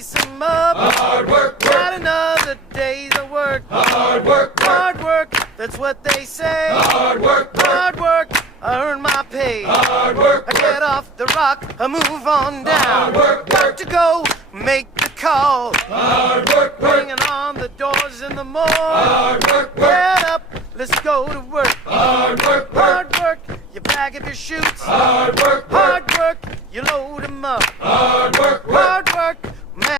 Some up. Hard work, Got another day's of work. hard work, Hard work, that's what they say. hard work, Hard work, I earn my pay. hard work, I get off the rock, I move on down. Hard work, Got to go, make the call. hard work, Bringing on the doors in the morning. hard work, Get up, let's go to work. hard work, Hard work, you pack up your shoes. hard work.